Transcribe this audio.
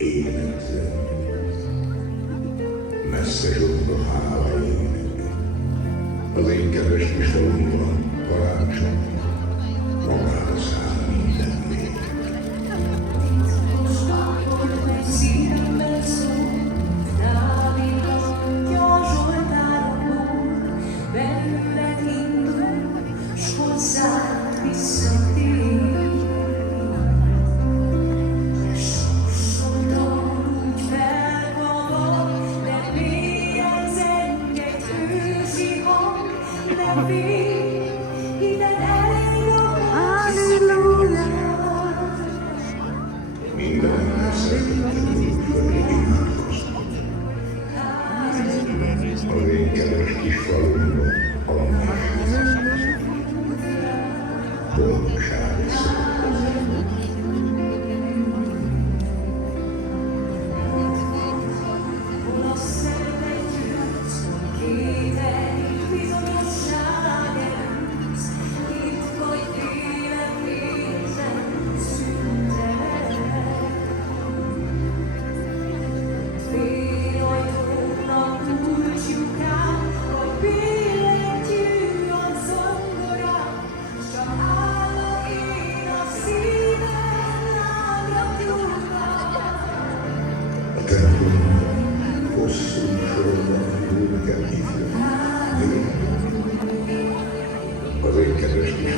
éneklő, messze zsugva hála ének. Az én kedves kis falumban karácsony, magára száll minden lélek. Minden szeretettel úgy fölé imádkoztam. Az én kedves kis falumban valamelyik boldogság született. A templomban hosszú sorban ülnek el ifjúk. Az én kedves kis